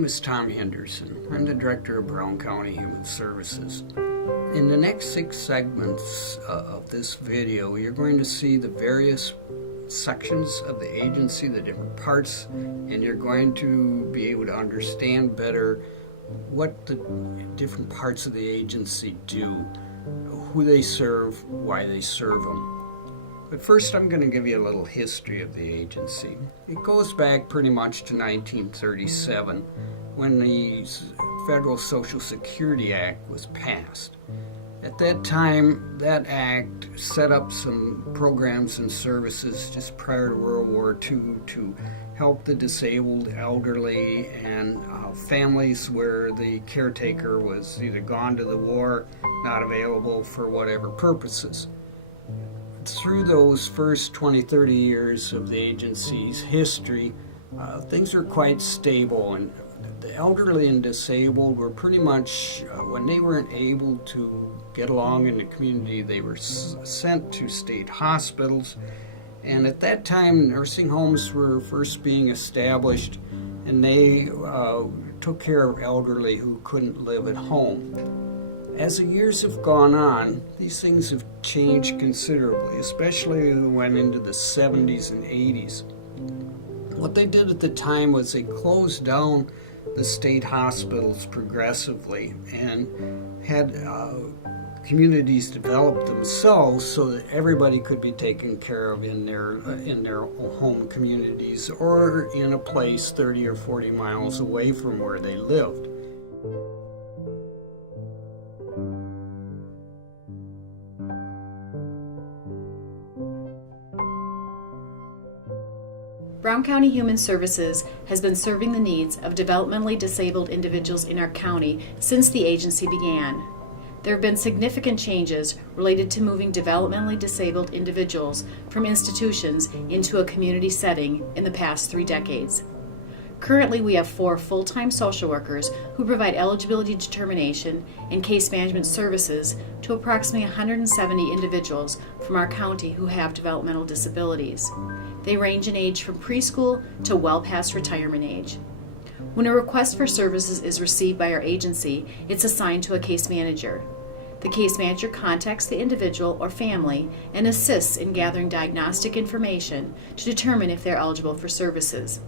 name is Tom Henderson. I'm the Director of Brown County Human Services. In the next 6 segments of this video, you're going to see the various sections of the agency, the different parts, and you're going to be able to understand better what the different parts of the agency do, who they serve, why they serve them. But first, I'm going to give you a little history of the agency. It goes back pretty much to 1937, when the Federal Social Security Act was passed. At that time, that act set up some programs and services just prior to World War II to help the disabled, elderly, and families where the caretaker was either gone to the war, not available for whatever purposes. Through those first 20, 30 years of the agency's history, things are quite stable, and the elderly and disabled were pretty much, when they weren't able to get along in the community, they were sent to state hospitals. And at that time, nursing homes were first being established, and they took care of elderly who couldn't live at home. As the years have gone on, these things have changed considerably, especially when we went into the 70s and 80s. What they did at the time was they closed down the state hospitals progressively and had communities develop themselves so that everybody could be taken care of in their home communities or in a place 30 or 40 miles away from where they lived. Brown County Human Services has been serving the needs of developmentally disabled individuals in our county since the agency began. There have been significant changes related to moving developmentally disabled individuals from institutions into a community setting in the past 3 decades. Currently, we have 4 full-time social workers who provide eligibility determination and case management services to approximately 170 individuals from our county who have developmental disabilities. They range in age from preschool to well past retirement age. When a request for services is received by our agency, it's assigned to a case manager. The case manager contacts the individual or family and assists in gathering diagnostic information to determine if they're eligible for services.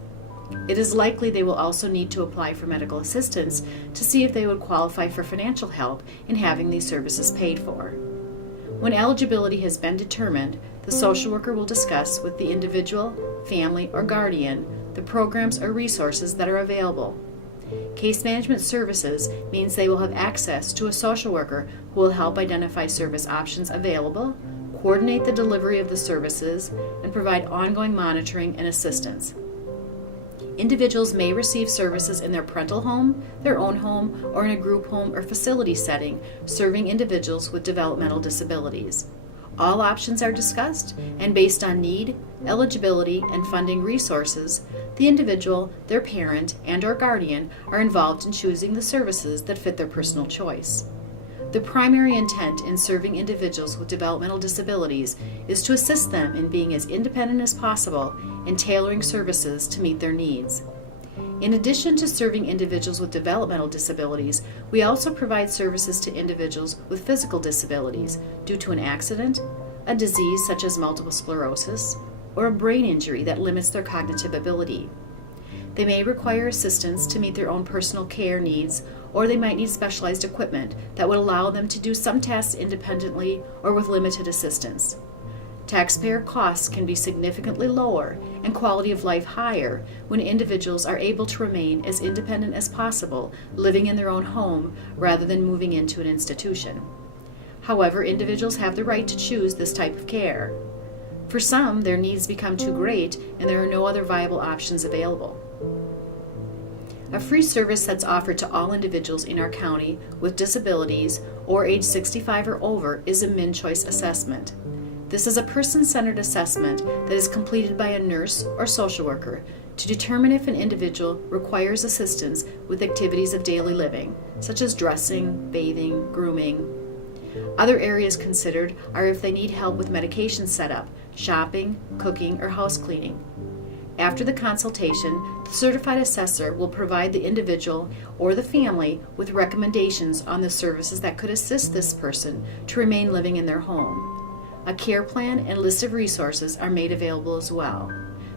It is likely they will also need to apply for medical assistance to see if they would qualify for financial help in having these services paid for. When eligibility has been determined, the social worker will discuss with the individual, family, or guardian the programs or resources that are available. Case management services means they will have access to a social worker who will help identify service options available, coordinate the delivery of the services, and provide ongoing monitoring and assistance. Individuals may receive services in their parental home, their own home, or in a group home or facility setting serving individuals with developmental disabilities. All options are discussed, and based on need, eligibility, and funding resources, the individual, their parent, and/or guardian are involved in choosing the services that fit their personal choice. The primary intent in serving individuals with developmental disabilities is to assist them in being as independent as possible and tailoring services to meet their needs. In addition to serving individuals with developmental disabilities, we also provide services to individuals with physical disabilities due to an accident, a disease such as multiple sclerosis, or a brain injury that limits their cognitive ability. They may require assistance to meet their own personal care needs, or they might need specialized equipment that would allow them to do some tasks independently or with limited assistance. Taxpayer costs can be significantly lower and quality of life higher when individuals are able to remain as independent as possible, living in their own home rather than moving into an institution. However, individuals have the right to choose this type of care. For some, their needs become too great and there are no other viable options available. A free service that's offered to all individuals in our county with disabilities or age 65 or over is a MnChoice assessment. This is a person-centered assessment that is completed by a nurse or social worker to determine if an individual requires assistance with activities of daily living, such as dressing, bathing, grooming. Other areas considered are if they need help with medication setup, shopping, cooking, or house cleaning. After the consultation, the certified assessor will provide the individual or the family with recommendations on the services that could assist this person to remain living in their home. A care plan and list of resources are made available as well.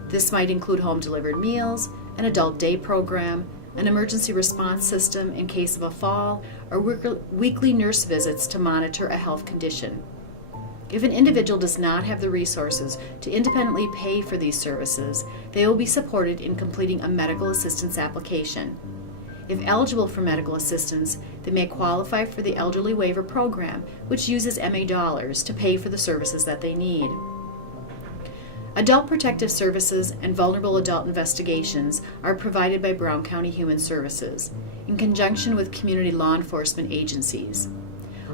This might include home-delivered meals, an adult day program, an emergency response system in case of a fall, or weekly nurse visits to monitor a health condition. If an individual does not have the resources to independently pay for these services, they will be supported in completing a medical assistance application. If eligible for medical assistance, they may qualify for the Elderly Waiver Program, which uses MA dollars to pay for the services that they need. Adult Protective Services and Vulnerable Adult Investigations are provided by Brown County Human Services in conjunction with community law enforcement agencies.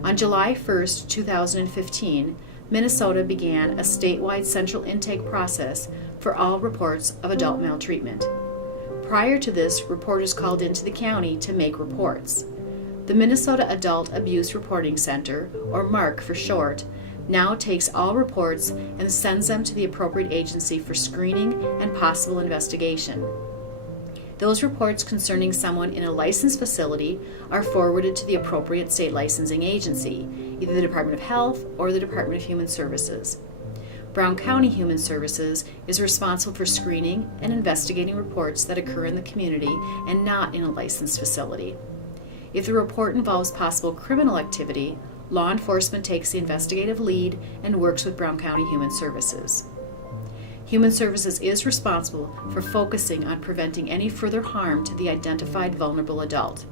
On July 1, 2015, Minnesota began a statewide central intake process for all reports of adult maltreatment. Prior to this, reporters called into the county to make reports. The Minnesota Adult Abuse Reporting Center, or MARC for short, now takes all reports and sends them to the appropriate agency for screening and possible investigation. Those reports concerning someone in a licensed facility are forwarded to the appropriate state licensing agency, either the Department of Health or the Department of Human Services. Brown County Human Services is responsible for screening and investigating reports that occur in the community and not in a licensed facility. If the report involves possible criminal activity, law enforcement takes the investigative lead and works with Brown County Human Services. Human Services is responsible for focusing on preventing any further harm to the identified vulnerable adult.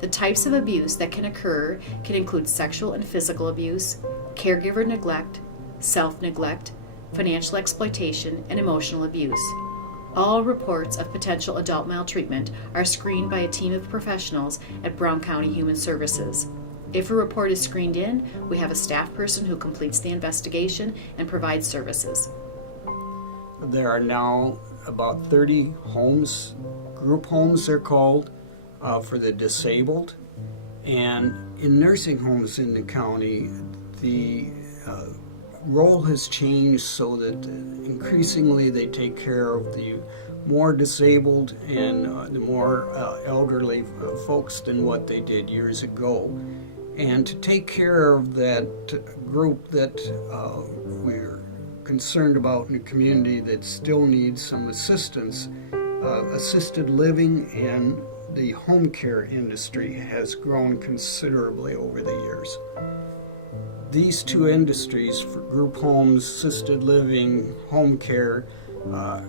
The types of abuse that can occur can include sexual and physical abuse, caregiver neglect, self-neglect, financial exploitation, and emotional abuse. All reports of potential adult maltreatment are screened by a team of professionals at Brown County Human Services. If a report is screened in, we have a staff person who completes the investigation and provides services. There are now about 30 homes, group homes they're called, for the disabled. And in nursing homes in the county, the role has changed so that increasingly they take care of the more disabled and the more elderly folks than what they did years ago. And to take care of that group that we're concerned about in the community that still needs some assistance, assisted living and the home care industry has grown considerably over the years. These two industries, for group homes, assisted living, home care,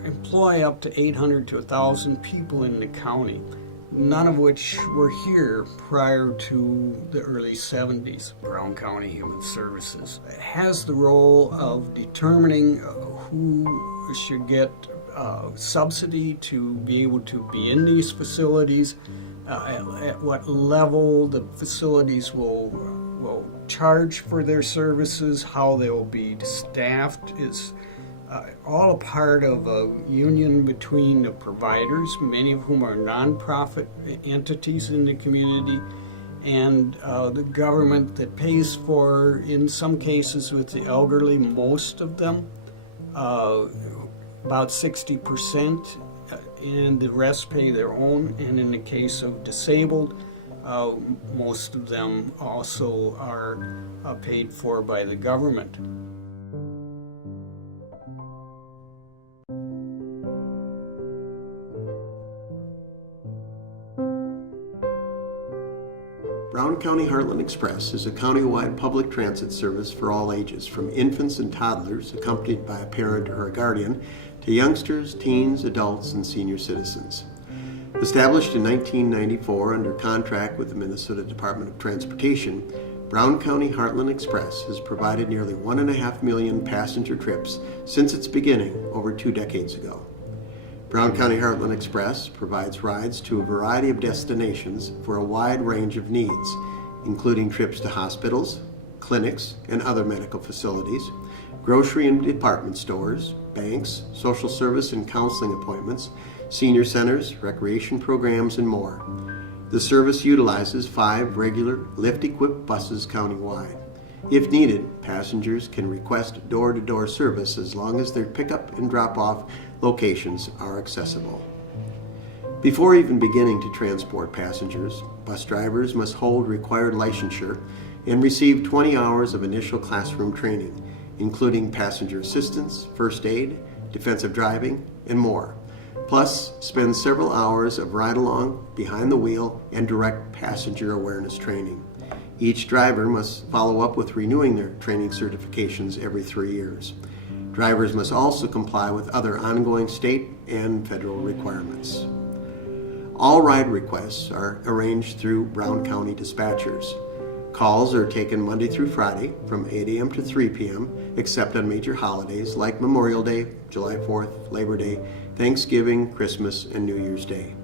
employ up to 800 to 1,000 people in the county, none of which were here prior to the early 70s. Brown County Human Services has the role of determining who should get subsidy to be able to be in these facilities, at what level the facilities will charge for their services, how they will be staffed, is all a part of a union between the providers, many of whom are nonprofit entities in the community, and the government that pays for, in some cases with the elderly, most of them, about 60%, and the rest pay their own. And in the case of disabled, most of them also are paid for by the government. Brown County Heartland Express is a countywide public transit service for all ages, from infants and toddlers accompanied by a parent or a guardian, to youngsters, teens, adults, and senior citizens. Established in 1994 under contract with the Minnesota Department of Transportation, Brown County Heartland Express has provided nearly 1.5 million passenger trips since its beginning over 2 decades ago. Brown County Heartland Express provides rides to a variety of destinations for a wide range of needs, including trips to hospitals, clinics, and other medical facilities, grocery and department stores, banks, social service and counseling appointments, senior centers, recreation programs, and more. The service utilizes 5 regular lift-equipped buses countywide. If needed, passengers can request door-to-door service as long as their pickup and drop-off locations are accessible. Before even beginning to transport passengers, bus drivers must hold required licensure and receive 20 hours of initial classroom training, including passenger assistance, first aid, defensive driving, and more. Plus, spend several hours of ride-along, behind the wheel, and direct passenger awareness training. Each driver must follow up with renewing their training certifications every 3 years. Drivers must also comply with other ongoing state and federal requirements. All ride requests are arranged through Brown County dispatchers. Calls are taken Monday through Friday from 8 a.m. to 3 p.m., except on major holidays like Memorial Day, July 4th, Labor Day, Thanksgiving, Christmas, and New Year's Day.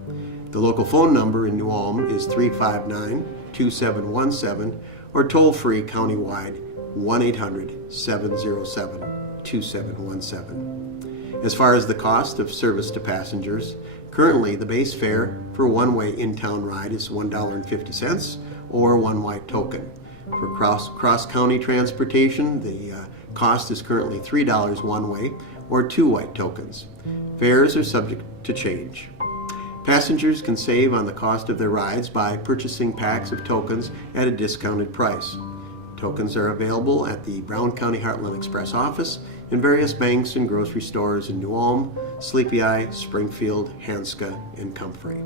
The local phone number in New Ulm is 359-2717 or toll-free countywide 1-800-707-2717. As far as the cost of service to passengers, currently the base fare for one-way in-town ride is $1.50 or one white token. For cross-county transportation, the cost is currently $3 one way or 2 white tokens. Fares are subject to change. Passengers can save on the cost of their rides by purchasing packs of tokens at a discounted price. Tokens are available at the Brown County Heartland Express office in various banks and grocery stores in New Ulm, Sleepy Eye, Springfield, Hanska, and Comfrey.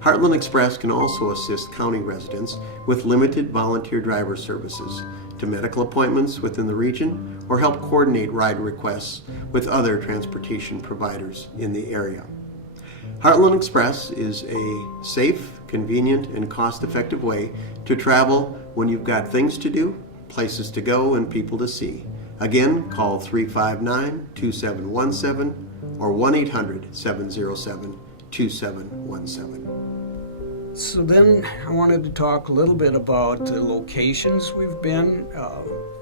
Heartland Express can also assist county residents with limited volunteer driver services to medical appointments within the region or help coordinate ride requests with other transportation providers in the area. Heartland Express is a safe, convenient, and cost-effective way to travel when you've got things to do, places to go, and people to see. Again, call 359-2717 or 1-800-707-2717. So then I wanted to talk a little bit about the locations we've been.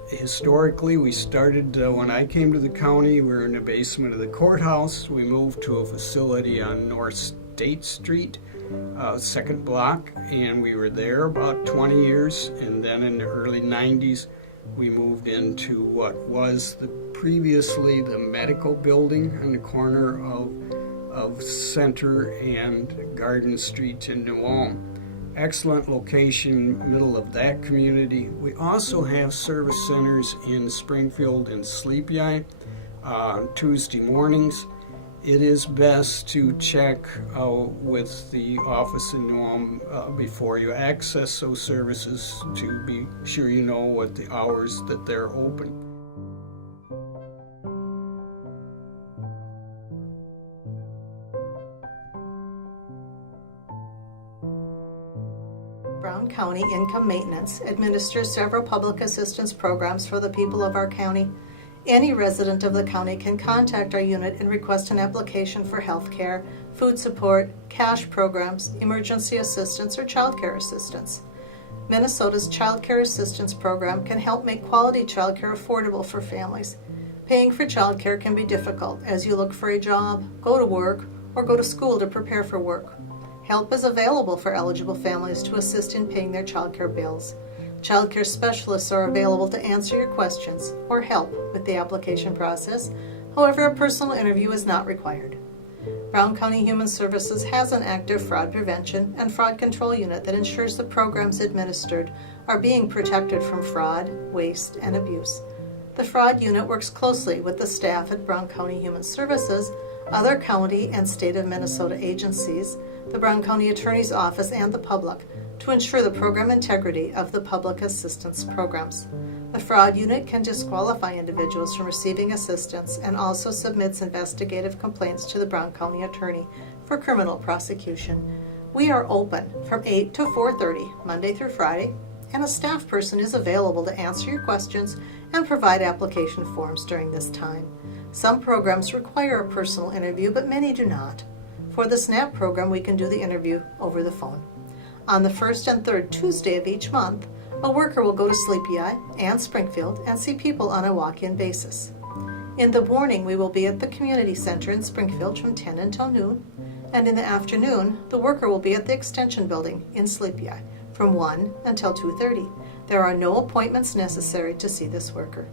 Historically, we started when I came to the county, we were in the basement of the courthouse. We moved to a facility on North State Street, second block, and we were there about 20 years. And then in the early 90s, we moved into what was previously the medical building on the corner of Center and Garden Street in New Ulm. Excellent location, middle of that community. We also have service centers in Springfield and Sleepy Eye Tuesday mornings. It is best to check with the office in New Ulm before you access those services to be sure you know what the hours that they're open. Brown County Income Maintenance administers several public assistance programs for the people of our county. Any resident of the county can contact our unit and request an application for health care, food support, cash programs, emergency assistance, or child care assistance. Minnesota's Child Care Assistance Program can help make quality child care affordable for families. Paying for child care can be difficult as you look for a job, go to work, or go to school to prepare for work. Help is available for eligible families to assist in paying their child care bills. Child care specialists are available to answer your questions or help with the application process. However, a personal interview is not required. Brown County Human Services has an active fraud prevention and fraud control unit that ensures the programs administered are being protected from fraud, waste, and abuse. The fraud unit works closely with the staff at Brown County Human Services, other county and state of Minnesota agencies, the Brown County Attorney's Office, and the public to ensure the program integrity of the public assistance programs. The fraud unit can disqualify individuals from receiving assistance and also submits investigative complaints to the Brown County Attorney for criminal prosecution. We are open from 8 to 4:30 Monday through Friday, and a staff person is available to answer your questions and provide application forms during this time. Some programs require a personal interview, but many do not. For the SNAP program, we can do the interview over the phone. On the first and third Tuesday of each month, a worker will go to Sleepy Eye and Springfield and see people on a walk-in basis. In the morning, we will be at the community center in Springfield from 10 until noon, and in the afternoon, the worker will be at the extension building in Sleepy Eye from 1 until 2:30. There are no appointments necessary to see this worker.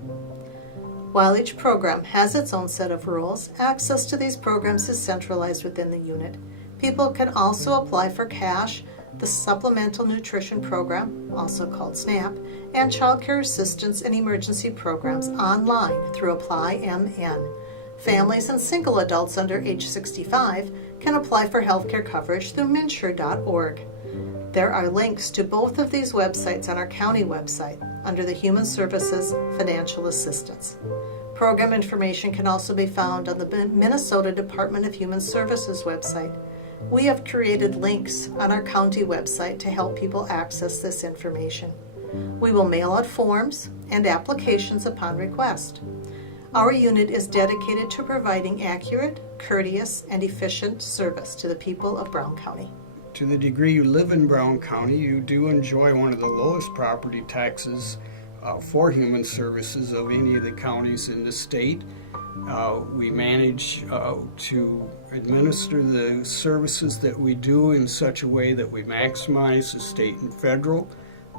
While each program has its own set of rules, access to these programs is centralized within the unit. People can also apply for CASH, the Supplemental Nutrition Program, also called SNAP, and Child Care Assistance and Emergency Programs online through ApplyMN. Families and single adults under age 65 can apply for healthcare coverage through MNsure.org. There are links to both of these websites on our county website under the Human Services Financial Assistance. Program information can also be found on the Minnesota Department of Human Services website. We have created links on our county website to help people access this information. We will mail out forms and applications upon request. Our unit is dedicated to providing accurate, courteous, and efficient service to the people of Brown County. To the degree you live in Brown County, you do enjoy one of the lowest property taxes for human services of any of the counties in the state. We manage to administer the services that we do in such a way that we maximize the state and federal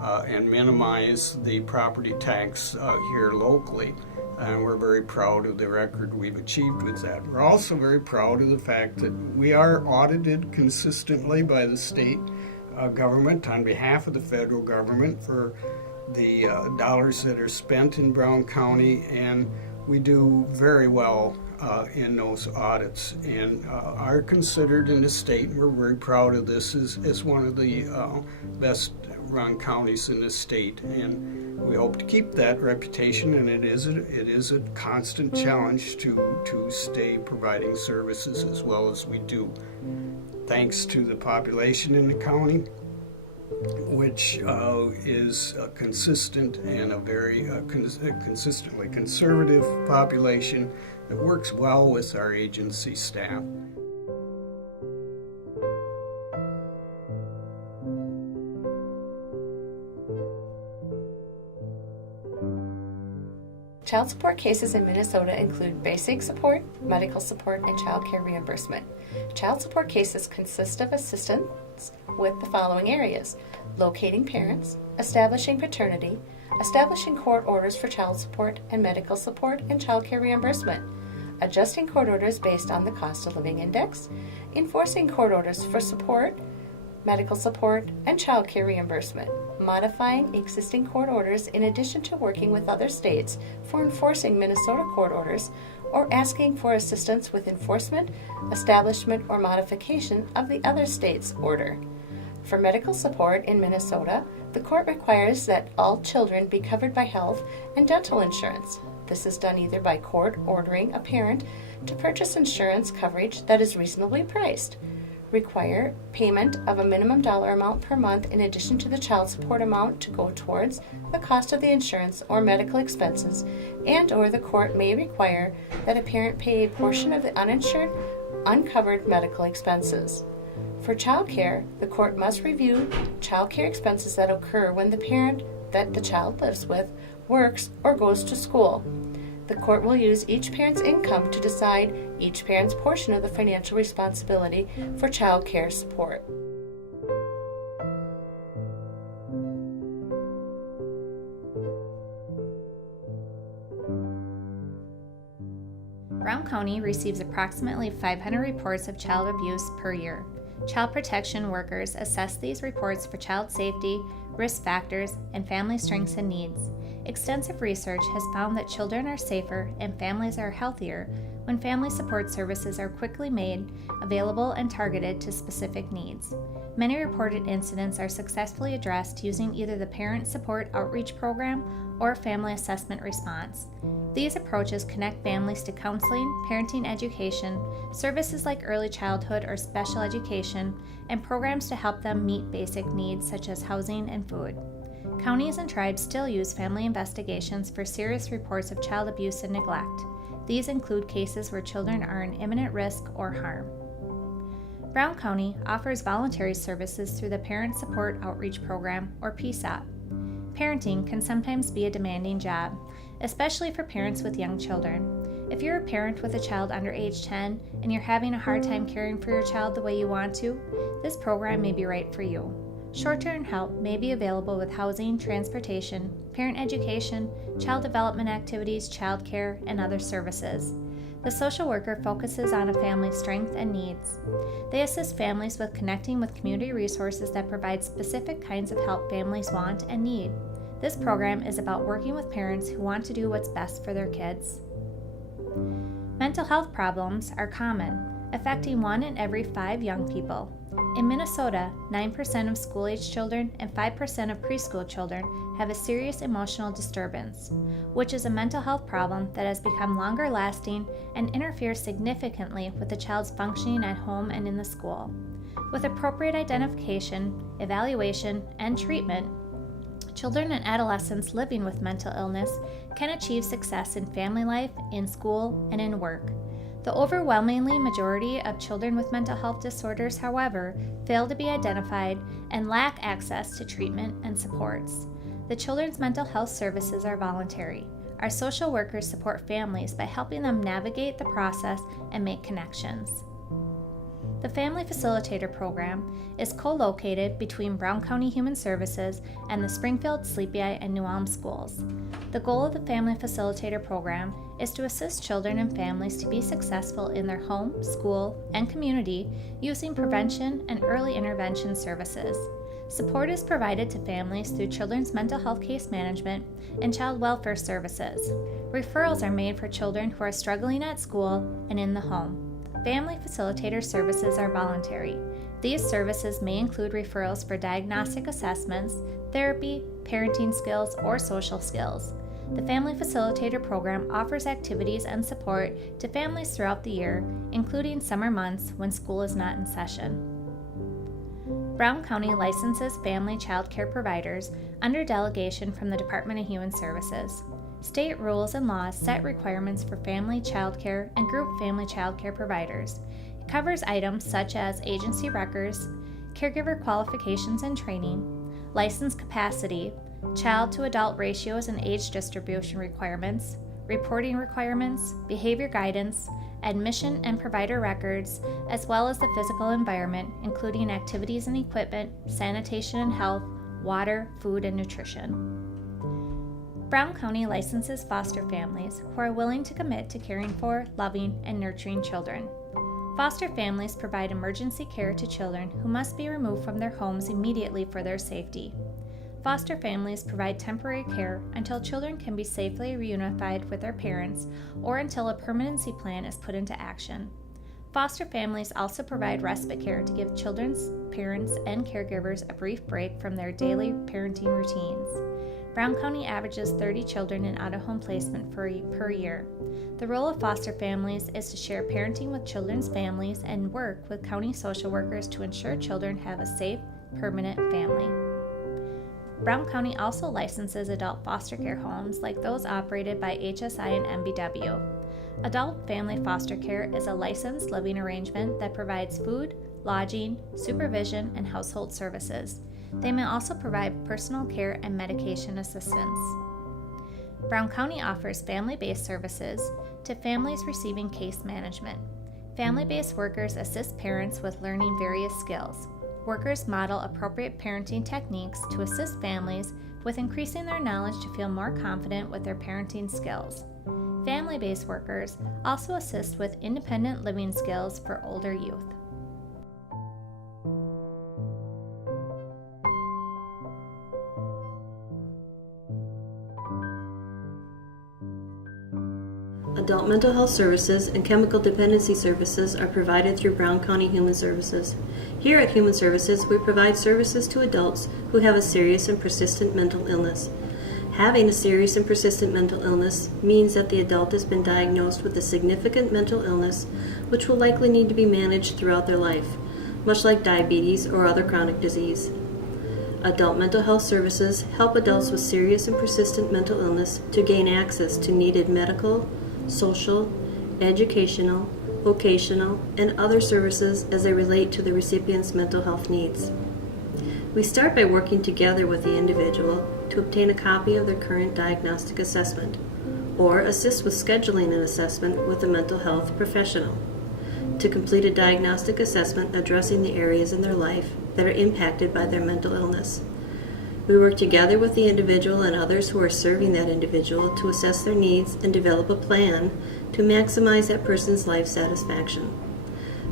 and minimize the property tax here locally. And we're very proud of the record we've achieved with that. We're also very proud of the fact that we are audited consistently by the state government on behalf of the federal government for the dollars that are spent in Brown County, and we do very well in those audits and are considered in the state, and we're very proud of this, as one of the best run counties in the state, and we hope to keep that reputation, and it is a constant challenge to stay providing services as well as we do. Thanks to the population in the county, which is consistent and a very consistently conservative population that works well with our agency staff. Child support cases in Minnesota include basic support, medical support, and child care reimbursement. Child support cases consist of assistance with the following areas: locating parents, establishing paternity, establishing court orders for child support and medical support and child care reimbursement, adjusting court orders based on the cost of living index, enforcing court orders for support, medical support, and child care reimbursement, modifying existing court orders in addition to working with other states for enforcing Minnesota court orders, or asking for assistance with enforcement, establishment, or modification of the other state's order. For medical support in Minnesota, the court requires that all children be covered by health and dental insurance. This is done either by court ordering a parent to purchase insurance coverage that is reasonably priced, require payment of a minimum dollar amount per month in addition to the child support amount to go towards the cost of the insurance or medical expenses, and/or the court may require that a parent pay a portion of the uninsured, uncovered medical expenses. For child care, the court must review child care expenses that occur when the parent that the child lives with works or goes to school. The court will use each parent's income to decide each parent's portion of the financial responsibility for child care support. Brown County receives approximately 500 reports of child abuse per year. Child protection workers assess these reports for child safety, risk factors, and family strengths and needs. Extensive research has found that children are safer and families are healthier when family support services are quickly made available and targeted to specific needs. Many reported incidents are successfully addressed using either the Parent Support Outreach Program or Family Assessment Response. These approaches connect families to counseling, parenting education, services like early childhood or special education, and programs to help them meet basic needs such as housing and food. Counties and tribes still use family investigations for serious reports of child abuse and neglect. These include cases where children are in imminent risk or harm. Brown County offers voluntary services through the Parent Support Outreach Program, or PSOP. Parenting can sometimes be a demanding job, especially for parents with young children. If you're a parent with a child under age 10 and you're having a hard time caring for your child the way you want to, this program may be right for you. Short-term help may be available with housing, transportation, parent education, child development activities, childcare, and other services. The social worker focuses on a family's strengths and needs. They assist families with connecting with community resources that provide specific kinds of help families want and need. This program is about working with parents who want to do what's best for their kids. Mental health problems are common, affecting 1 in every 5 young people. In Minnesota, 9% of school-age children and 5% of preschool children have a serious emotional disturbance, which is a mental health problem that has become longer lasting and interferes significantly with the child's functioning at home and in the school. With appropriate identification, evaluation, and treatment, children and adolescents living with mental illness can achieve success in family life, in school, and in work. The overwhelmingly majority of children with mental health disorders, however, fail to be identified and lack access to treatment and supports. The Children's Mental Health Services are voluntary. Our social workers support families by helping them navigate the process and make connections. The Family Facilitator Program is co-located between Brown County Human Services and the Springfield, Sleepy Eye, and New Ulm schools. The goal of the Family Facilitator Program is to assist children and families to be successful in their home, school, and community using prevention and early intervention services. Support is provided to families through children's mental health case management and child welfare services. Referrals are made for children who are struggling at school and in the home. Family Facilitator Services are voluntary. These services may include referrals for diagnostic assessments, therapy, parenting skills, or social skills. The Family Facilitator Program offers activities and support to families throughout the year, including summer months when school is not in session. Brown County licenses family child care providers under delegation from the Department of Human Services. State rules and laws set requirements for family child care and group family child care providers. It covers items such as agency records, caregiver qualifications and training, license capacity, child to adult ratios and age distribution requirements, reporting requirements, behavior guidance, admission and provider records, as well as the physical environment, including activities and equipment, sanitation and health, water, food, and nutrition. Brown County licenses foster families who are willing to commit to caring for, loving, and nurturing children. Foster families provide emergency care to children who must be removed from their homes immediately for their safety. Foster families provide temporary care until children can be safely reunified with their parents or until a permanency plan is put into action. Foster families also provide respite care to give children's parents and caregivers a brief break from their daily parenting routines. Brown County averages 30 children in out-of-home placement per year. The role of foster families is to share parenting with children's families and work with county social workers to ensure children have a safe, permanent family. Brown County also licenses adult foster care homes like those operated by HSI and MBW. Adult family foster care is a licensed living arrangement that provides food, lodging, supervision, and household services. They may also provide personal care and medication assistance. Brown County offers family-based services to families receiving case management. Family-based workers assist parents with learning various skills. Workers model appropriate parenting techniques to assist families with increasing their knowledge to feel more confident with their parenting skills. Family-based workers also assist with independent living skills for older youth. Adult mental health services and chemical dependency services are provided through Brown County Human Services. Here at Human Services, we provide services to adults who have a serious and persistent mental illness. Having a serious and persistent mental illness means that the adult has been diagnosed with a significant mental illness which will likely need to be managed throughout their life, much like diabetes or other chronic disease. Adult mental health services help adults with serious and persistent mental illness to gain access to needed medical, social, educational, vocational, and other services as they relate to the recipient's mental health needs. We start by working together with the individual to obtain a copy of their current diagnostic assessment, or assist with scheduling an assessment with a mental health professional. To complete a diagnostic assessment addressing the areas in their life that are impacted by their mental illness. We work together with the individual and others who are serving that individual to assess their needs and develop a plan to maximize that person's life satisfaction.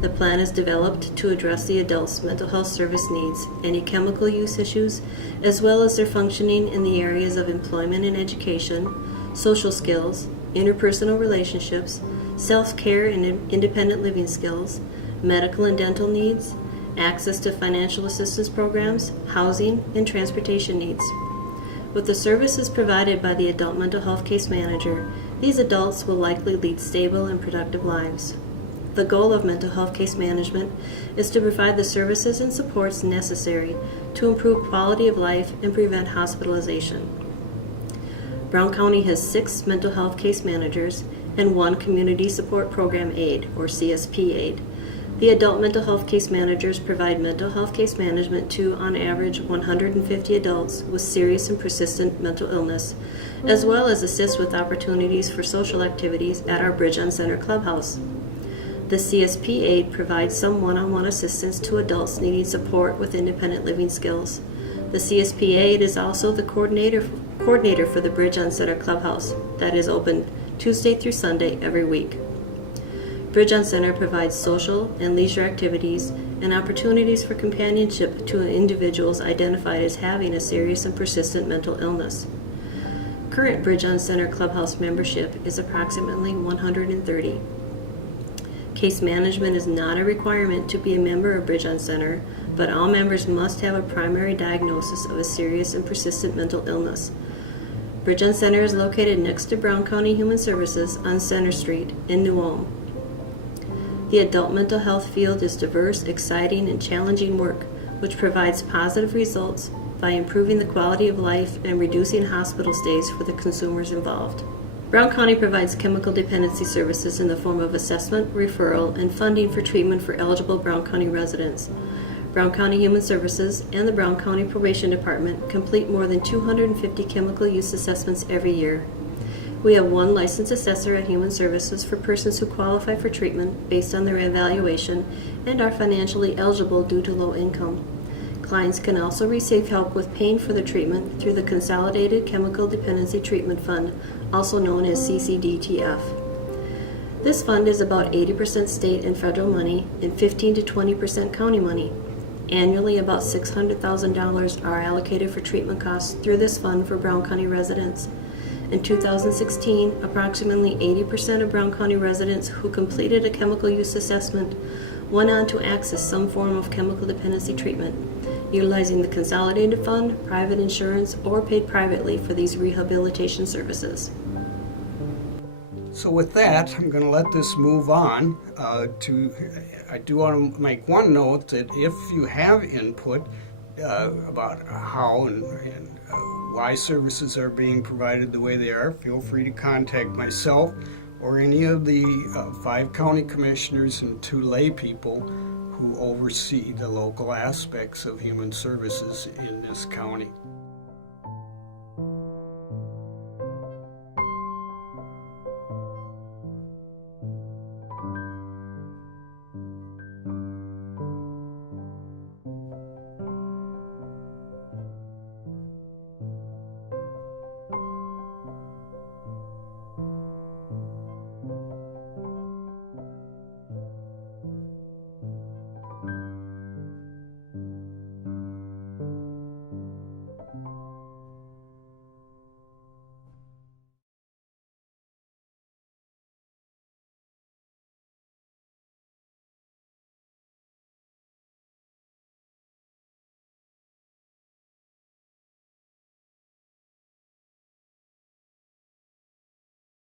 The plan is developed to address the adult's mental health service needs, any chemical use issues, as well as their functioning in the areas of employment and education, social skills, interpersonal relationships, self-care and independent living skills, medical and dental needs, access to financial assistance programs, housing, and transportation needs. With the services provided by the adult mental health case manager, these adults will likely lead stable and productive lives. The goal of mental health case management is to provide the services and supports necessary to improve quality of life and prevent hospitalization. Brown County has 6 mental health case managers and 1 Community Support Program Aide, or CSP aide. The adult mental health case managers provide mental health case management to, on average, 150 adults with serious and persistent mental illness, as well as assist with opportunities for social activities at our Bridge on Center clubhouse. The CSP aide provides some one-on-one assistance to adults needing support with independent living skills. The CSP aide is also the coordinator for the Bridge on Center clubhouse that is open Tuesday through Sunday every week. Bridge on Center provides social and leisure activities and opportunities for companionship to individuals identified as having a serious and persistent mental illness. Current Bridge on Center clubhouse membership is approximately 130. Case management is not a requirement to be a member of Bridge on Center, but all members must have a primary diagnosis of a serious and persistent mental illness. Bridge on Center is located next to Brown County Human Services on Center Street in New Ulm. The adult mental health field is diverse, exciting, and challenging work, which provides positive results by improving the quality of life and reducing hospital stays for the consumers involved. Brown County provides chemical dependency services in the form of assessment, referral, and funding for treatment for eligible Brown County residents. Brown County Human Services and the Brown County Probation Department complete more than 250 chemical use assessments every year. We have 1 licensed assessor at Human Services for persons who qualify for treatment based on their evaluation and are financially eligible due to low income. Clients can also receive help with paying for the treatment through the Consolidated Chemical Dependency Treatment Fund, also known as CCDTF. This fund is about 80% state and federal money and 15 to 20% county money. Annually, about $600,000 are allocated for treatment costs through this fund for Brown County residents. In 2016, approximately 80% of Brown County residents who completed a chemical use assessment went on to access some form of chemical dependency treatment, utilizing the Consolidated Fund, private insurance, or paid privately for these rehabilitation services. So with that, I'm going to let this move on I do want to make one note that if you have input about how and why services are being provided the way they are, feel free to contact myself or any of the 5 county commissioners and 2 lay people who oversee the local aspects of human services in this county.